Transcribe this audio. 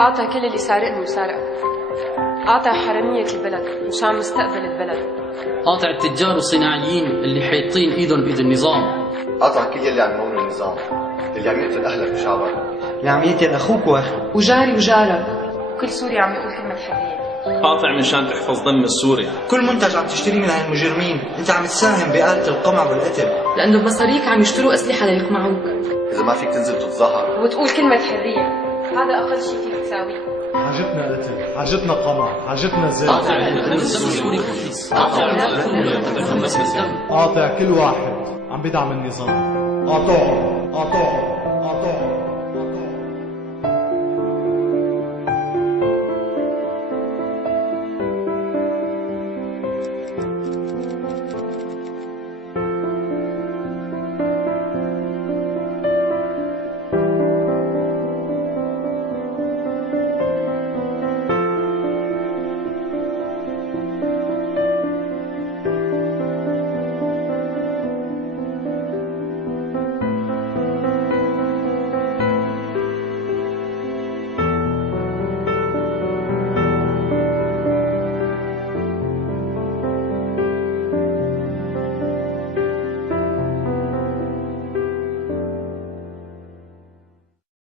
قاطع كل اللي سارقهم سارق، قاطع حرامية البلد مشان مستقبل البلد، قاطع التجار والصناعيين اللي حيطين ايدهم بايد النظام، قاطع كل يلي عم يمول النظام، اللي عم يقتل اهلك وشعبك، اللي عم يقتل اخوك واخوك وجاري وجارك، كل سوري عم يقول كلمة حرية. قاطع من شان تحفظ دم السوري. كل منتج عم تشتري من هالمجرمين انت عم تساهم بآلة القمع والقتل، لانه بمصاريك عم يشتروا اسلحه ليقمعوك. اذا ما فيك تنزل تتظاهر وتقول كلمة حرية، هذا اقل شيء فيك تساويه. حاجتنا قتل، حاجتنا قمع، حاجتنا زي قاطع الدم السوري كويس، قاطع كل واحد عم بدعم النظام، قاطعه قاطعه قاطعه.